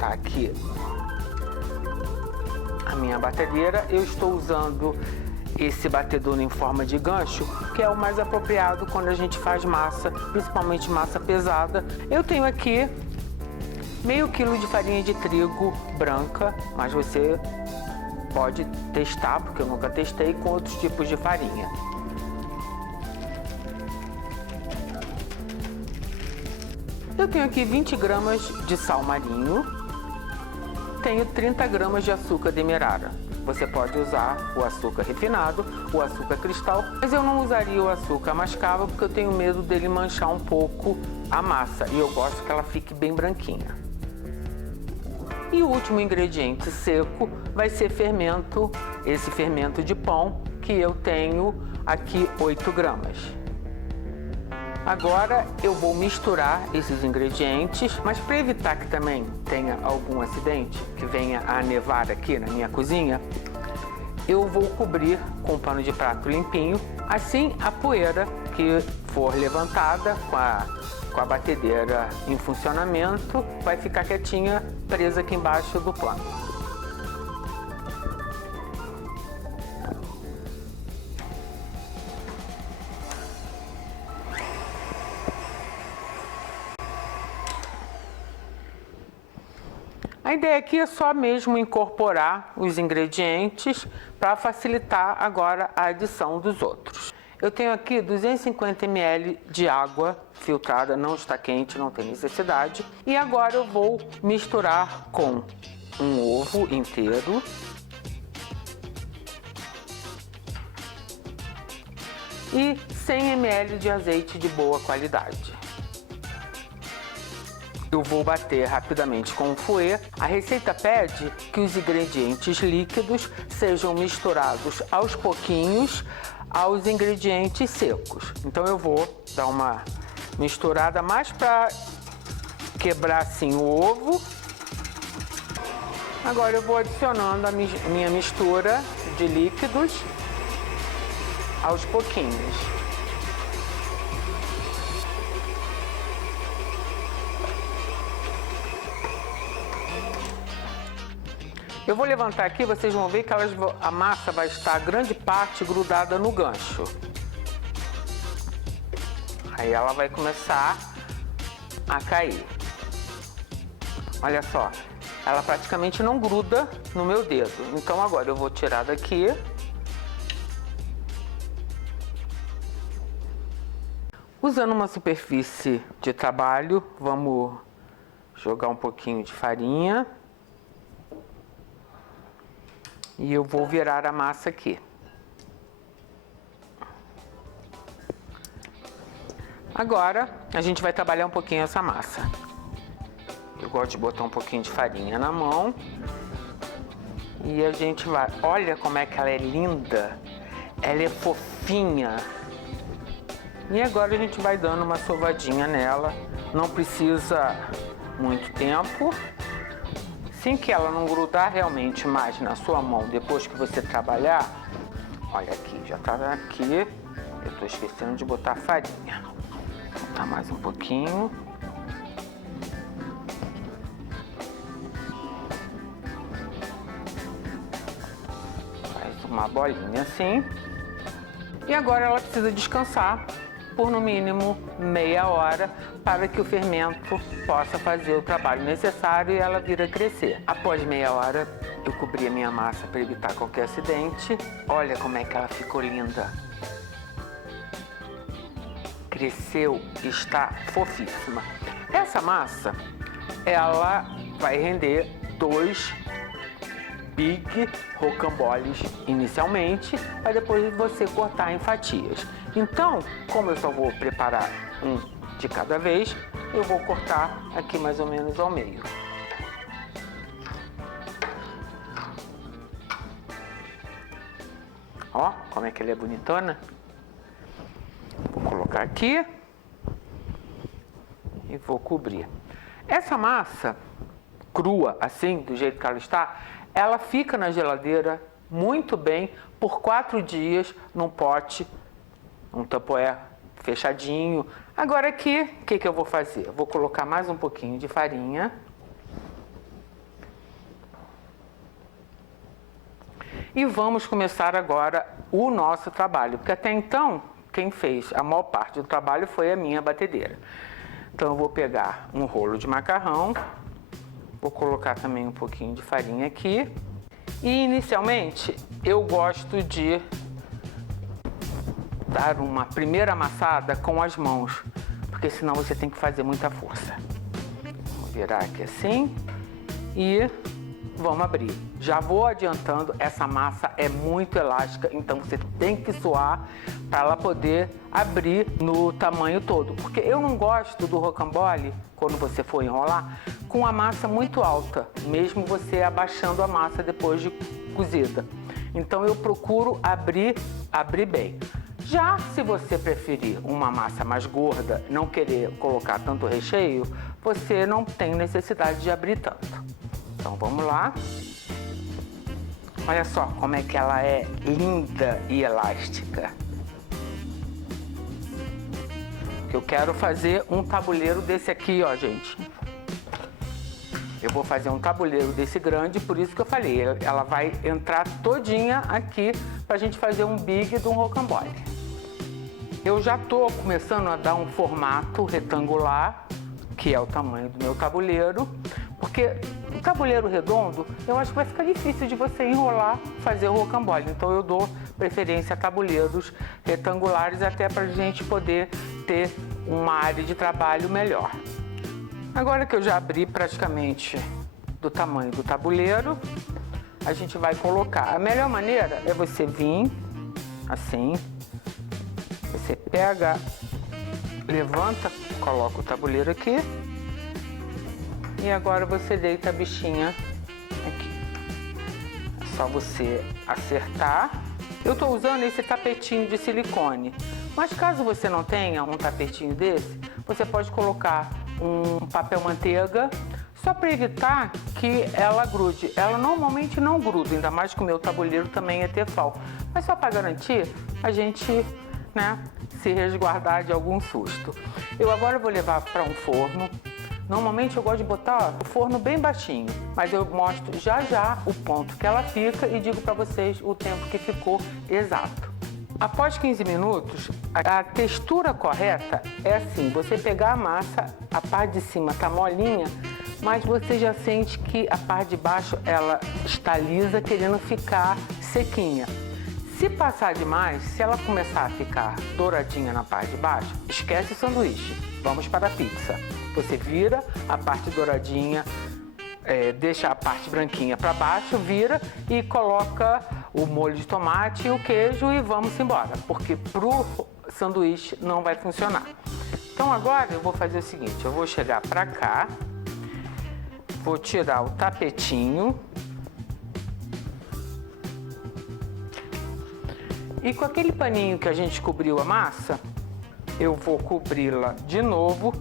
está aqui a minha batedeira. Eu estou usando esse batedor em forma de gancho, que é o mais apropriado quando a gente faz massa, principalmente massa pesada. Eu tenho aqui meio quilo de farinha de trigo branca, mas você pode testar, porque eu nunca testei, com outros tipos de farinha. Eu tenho aqui 20 gramas de sal marinho, tenho 30 gramas de açúcar demerara. Você pode usar o açúcar refinado, o açúcar cristal, mas eu não usaria o açúcar mascavo porque eu tenho medo dele manchar um pouco a massa e eu gosto que ela fique bem branquinha. E o último ingrediente seco vai ser fermento, esse fermento de pão, que eu tenho aqui 8 gramas. Agora eu vou misturar esses ingredientes, mas para evitar que também tenha algum acidente, que venha a nevar aqui na minha cozinha, eu vou cobrir com um pano de prato limpinho. Assim, a poeira que for levantada com a batedeira em funcionamento vai ficar quietinha, presa aqui embaixo do pano. A ideia aqui é só mesmo incorporar os ingredientes para facilitar agora a adição dos outros. Eu tenho aqui 250 ml de água filtrada, não está quente, não tem necessidade. E agora eu vou misturar com um ovo inteiro, e 100 ml de azeite de boa qualidade. Eu vou bater rapidamente com o fouet. A receita pede que os ingredientes líquidos sejam misturados aos pouquinhos aos ingredientes secos. Então eu vou dar uma misturada mais para quebrar assim o ovo. Agora eu vou adicionando a minha mistura de líquidos aos pouquinhos. Eu vou levantar aqui, vocês vão ver que a massa vai estar grande parte grudada no gancho. Aí ela vai começar a cair. Olha só, ela praticamente não gruda no meu dedo. Então agora eu vou tirar daqui. Usando uma superfície de trabalho, vamos jogar um pouquinho de farinha. E eu vou virar a massa aqui. Agora, a gente vai trabalhar um pouquinho essa massa. Eu gosto de botar um pouquinho de farinha na mão. E a gente vai... Olha como é que ela é linda. Ela é fofinha. E agora a gente vai dando uma sovadinha nela. Não precisa muito tempo. Assim que ela não grudar realmente mais na sua mão depois que você trabalhar, olha aqui, já tá aqui, eu tô esquecendo de botar farinha. Vou botar mais um pouquinho. Faz uma bolinha assim. E agora ela precisa descansar por no mínimo meia hora para que o fermento possa fazer o trabalho necessário e ela vir a crescer. Após meia hora, eu cobri a minha massa para evitar qualquer acidente. Olha como é que ela ficou linda. Cresceu, está fofíssima. Essa massa, ela vai render 2 big rocamboles inicialmente, para depois você cortar em fatias. Então, como eu só vou preparar um de cada vez, eu vou cortar aqui mais ou menos ao meio. Ó, como é que ele é bonitona. Vou colocar aqui e vou cobrir. Essa massa crua, assim, do jeito que ela está, ela fica na geladeira muito bem por 4 dias num pote, um tupperware fechadinho. Agora aqui, o que eu vou fazer? Eu vou colocar mais um pouquinho de farinha. E vamos começar agora o nosso trabalho, porque até então, quem fez a maior parte do trabalho foi a minha batedeira. Então eu vou pegar um rolo de macarrão, vou colocar também um pouquinho de farinha aqui. E inicialmente eu gosto de dar uma primeira amassada com as mãos, porque senão você tem que fazer muita força. Vou virar aqui assim e vamos abrir. Já vou adiantando, essa massa é muito elástica, então você tem que suar para ela poder abrir no tamanho todo. Porque eu não gosto do rocambole, quando você for enrolar, com a massa muito alta, mesmo você abaixando a massa depois de cozida. Então eu procuro abrir bem. Já se você preferir uma massa mais gorda, não querer colocar tanto recheio, você não tem necessidade de abrir tanto. Então vamos lá. Olha só como é que ela é linda e elástica. Eu quero fazer um tabuleiro desse aqui, ó, gente. Eu vou fazer um tabuleiro desse grande, por isso que eu falei, ela vai entrar todinha aqui pra gente fazer um big de um rocambole. Eu já tô começando a dar um formato retangular, que é o tamanho do meu tabuleiro, porque o tabuleiro redondo, eu acho que vai ficar difícil de você enrolar, fazer o rocambole. Então eu dou preferência a tabuleiros retangulares, até pra gente poder ter uma área de trabalho melhor. Agora que eu já abri praticamente do tamanho do tabuleiro, a gente vai colocar. A melhor maneira é você vir assim, você pega, levanta, coloca o tabuleiro aqui e agora você deita a bichinha aqui. É só você acertar. Eu estou usando esse tapetinho de silicone, mas caso você não tenha um tapetinho desse, você pode colocar um papel manteiga, só para evitar que ela grude. Ela normalmente não gruda, ainda mais que o meu tabuleiro também é tefal. Mas só para garantir, a gente, se resguardar de algum susto. Eu agora vou levar para um forno. Normalmente eu gosto de botar o forno bem baixinho, mas eu mostro já já o ponto que ela fica e digo para vocês o tempo que ficou exato. Após 15 minutos, a textura correta é assim, você pegar a massa, a parte de cima tá molinha, mas você já sente que a parte de baixo ela está lisa, querendo ficar sequinha. Se passar demais, se ela começar a ficar douradinha na parte de baixo, esquece o sanduíche, vamos para a pizza. Você vira a parte douradinha, deixa a parte branquinha para baixo, vira e coloca o molho de tomate e o queijo e vamos embora, porque pro sanduíche não vai funcionar. Então agora eu vou fazer o seguinte, eu vou chegar para cá, vou tirar o tapetinho e com aquele paninho que a gente cobriu a massa, eu vou cobri-la de novo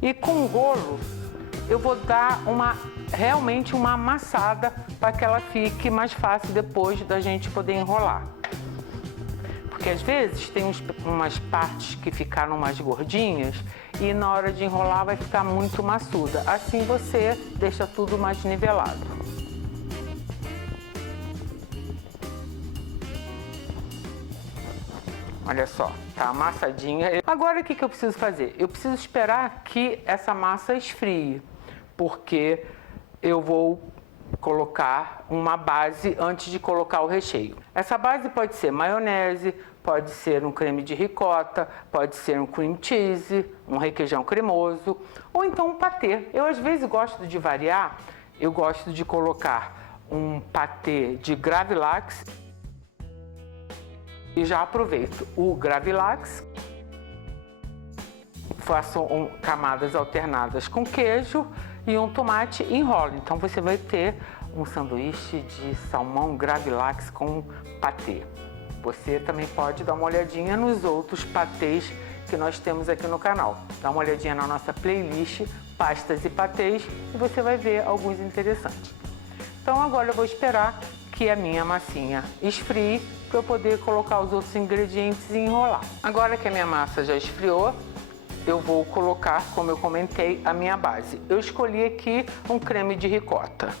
e com o rolo eu vou dar realmente uma amassada para que ela fique mais fácil depois da gente poder enrolar. Porque às vezes tem umas partes que ficaram mais gordinhas e na hora de enrolar vai ficar muito maçuda. Assim você deixa tudo mais nivelado. Olha só, tá amassadinha. Agora o que eu preciso fazer? Eu preciso esperar que essa massa esfrie, porque eu vou colocar uma base antes de colocar o recheio. Essa base pode ser maionese, pode ser um creme de ricota, pode ser um cream cheese, um requeijão cremoso, ou então um patê. Eu às vezes gosto de variar, eu gosto de colocar um patê de Gravlax e já aproveito o Gravlax, faço camadas alternadas com queijo e um tomate e enrolo. Então você vai ter um sanduíche de salmão Gravlax com patê. Você também pode dar uma olhadinha nos outros patês que nós temos aqui no canal. Dá uma olhadinha na nossa playlist pastas e patês e você vai ver alguns interessantes. Então agora eu vou esperar que a minha massinha esfrie para eu poder colocar os outros ingredientes e enrolar. Agora que a minha massa já esfriou, eu vou colocar, como eu comentei, a minha base. Eu escolhi aqui um creme de ricota.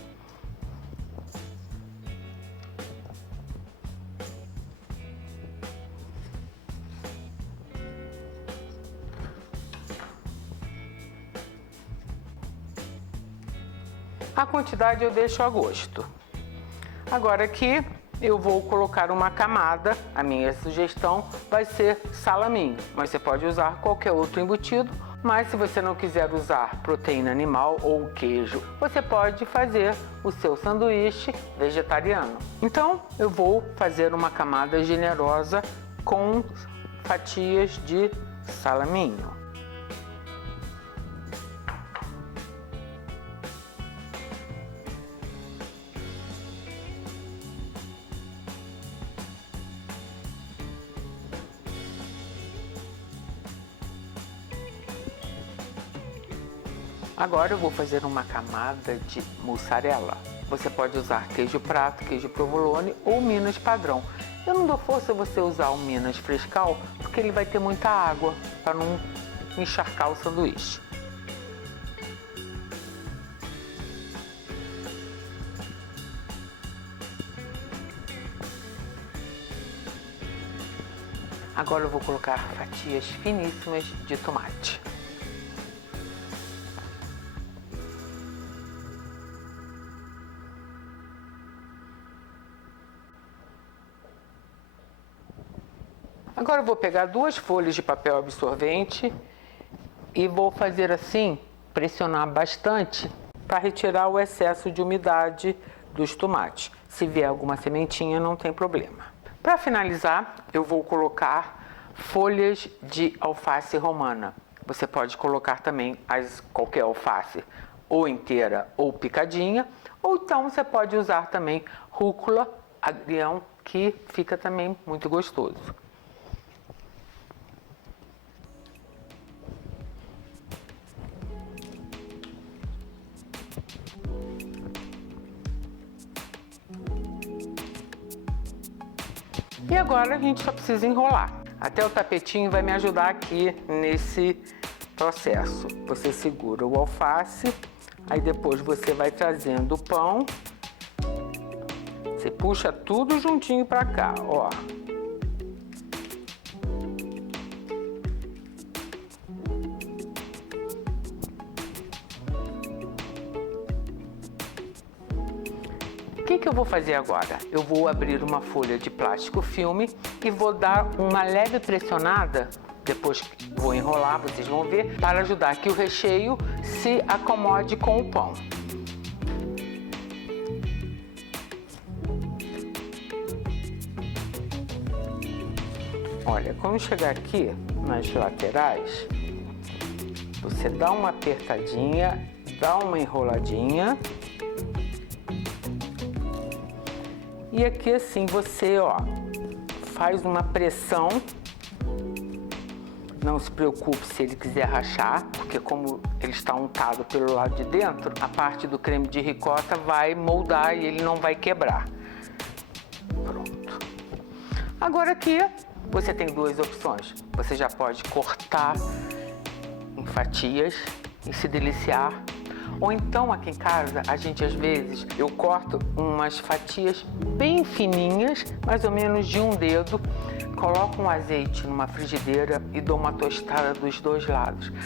A quantidade eu deixo a gosto. Agora aqui eu vou colocar uma camada, a minha sugestão vai ser salaminho, mas você pode usar qualquer outro embutido, mas se você não quiser usar proteína animal ou queijo, você pode fazer o seu sanduíche vegetariano. Então eu vou fazer uma camada generosa com fatias de salaminho. Agora eu vou fazer uma camada de mussarela. Você pode usar queijo prato, queijo provolone ou Minas padrão. Eu não dou força você usar o Minas frescal, porque ele vai ter muita água para não encharcar o sanduíche. Agora eu vou colocar fatias finíssimas de tomate. Agora eu vou pegar 2 folhas de papel absorvente e vou fazer assim, pressionar bastante para retirar o excesso de umidade dos tomates. Se vier alguma sementinha, não tem problema. Para finalizar, eu vou colocar folhas de alface romana. Você pode colocar também qualquer alface, ou inteira ou picadinha, ou então você pode usar também rúcula, agrião, que fica também muito gostoso. E agora a gente só precisa enrolar. Até o tapetinho vai me ajudar aqui nesse processo. Você segura o alface, aí depois você vai trazendo o pão. Você puxa tudo juntinho pra cá, ó. O que eu vou fazer agora? Eu vou abrir uma folha de plástico filme e vou dar uma leve pressionada, depois que vou enrolar, vocês vão ver, para ajudar que o recheio se acomode com o pão. Olha, quando chegar aqui nas laterais, você dá uma apertadinha, dá uma enroladinha. E aqui assim você, ó, faz uma pressão. Não se preocupe se ele quiser rachar, porque como ele está untado pelo lado de dentro, a parte do creme de ricota vai moldar e ele não vai quebrar. Pronto. Agora aqui você tem 2 opções. Você já pode cortar em fatias e se deliciar. Ou então aqui em casa, a gente às vezes, eu corto umas fatias bem fininhas, mais ou menos de um dedo, coloco um azeite numa frigideira e dou uma tostada dos 2 lados.